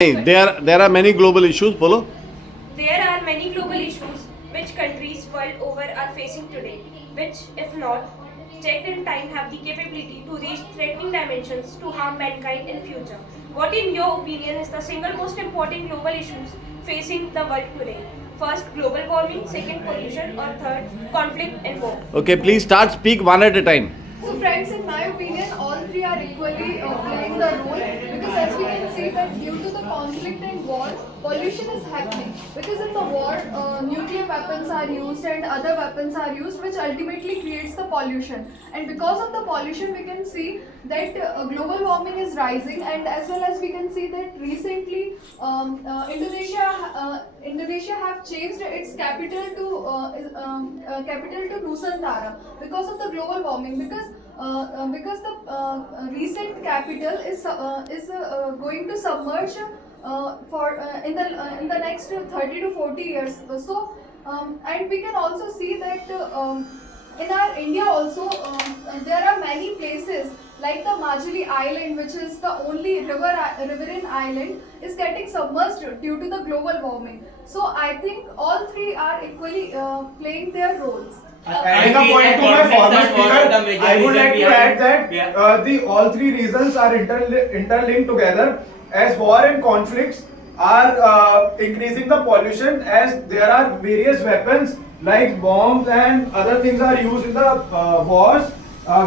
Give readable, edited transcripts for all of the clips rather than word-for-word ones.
There are many global issues. Bolo. There are many global issues which countries world over are facing today, which, if not checked in time, have the capability to reach threatening dimensions to harm mankind in future. What, in your opinion, is the single most important global issues facing the world today? First, global warming. Second, pollution. Or third, conflict and war. Okay, please start. Speak one at a time. So friends, in my opinion, all three are equally playing the role, because as we can see that due to the conflict and war, pollution is happening. Because in the war, nuclear weapons are used and other weapons are used, which ultimately creates the pollution. And because of the pollution, we can see that global warming is rising, and as well as we can see that recently Indonesia have changed its capital to Nusantara because of the global warming. Because the recent capital is going to submerge in the next 30 to 40 years. So and we can also see that in our India also there are many places like the Majuli Island, which is the only riverine island, is getting submerged due to the global warming. So I think all three are equally playing their roles. Adding a point to my former speaker, I would like to add that the all three reasons are interlinked together, as war and conflicts are increasing the pollution, as there are various weapons like bombs and other things are used in the wars,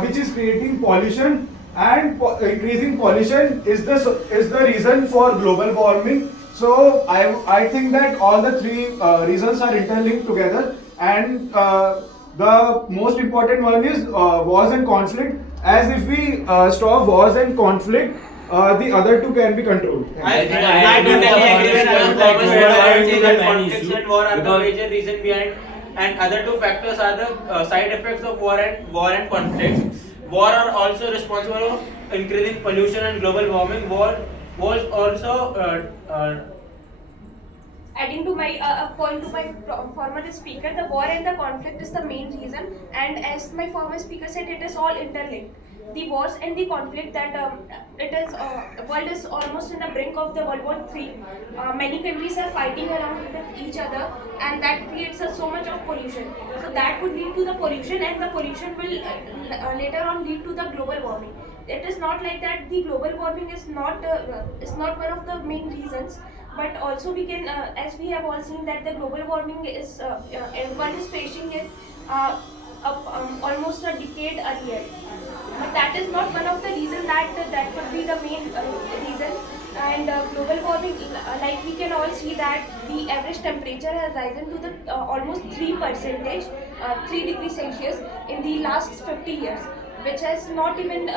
which is creating pollution, and increasing pollution is the reason for global warming. So I think that all the three reasons are interlinked together, and the most important one is wars and conflict, as if we stop wars and conflict, the other two can be controlled. I totally agree with that conflicts and war are the major reason behind, and other two factors are the side effects of war and conflicts. War are also responsible for increasing pollution and global warming. War was also Adding to my point to my former speaker, the war and the conflict is the main reason, and as my former speaker said, it is all interlinked. The wars and the conflict that world is almost in the brink of the World War III. Many countries are fighting around with each other, and that creates so much of pollution. So that would lead to the pollution, and the pollution will later on lead to the global warming. It is not like that the global warming is not one of the main reasons, but also we can, as we have all seen, that the global warming is everyone is facing it almost a decade earlier. But that is not one of the reasons that could be the main reason. And global warming, like we can all see that the average temperature has risen to the almost 3%, 3 degrees Celsius in the last 50 years, which has not even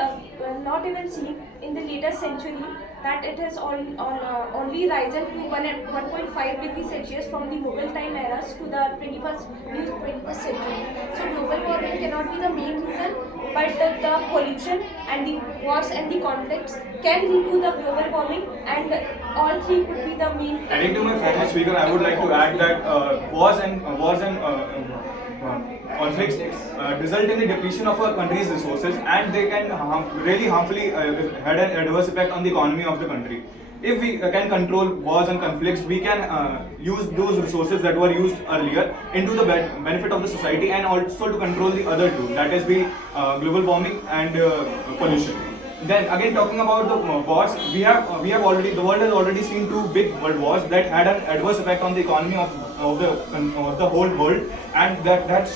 seen in the latest century, that it has only risen to 1.5 degrees Celsius from the Mughal time eras to the 21st century. So global warming cannot be the main reason, but the pollution and the wars and the conflicts can lead to the global warming, and all three could be the main. Adding to my former speaker, I would like to add that wars and conflicts result in the depletion of a country's resources, and they can really harmfully had an adverse effect on the economy of the country. If we can control wars and conflicts, we can use those resources that were used earlier into the benefit of the society, and also to control the other two, that is the global warming and pollution. Then again, talking about the wars, we have already, the world has already seen two big world wars that had an adverse effect on the economy of the whole world, and that's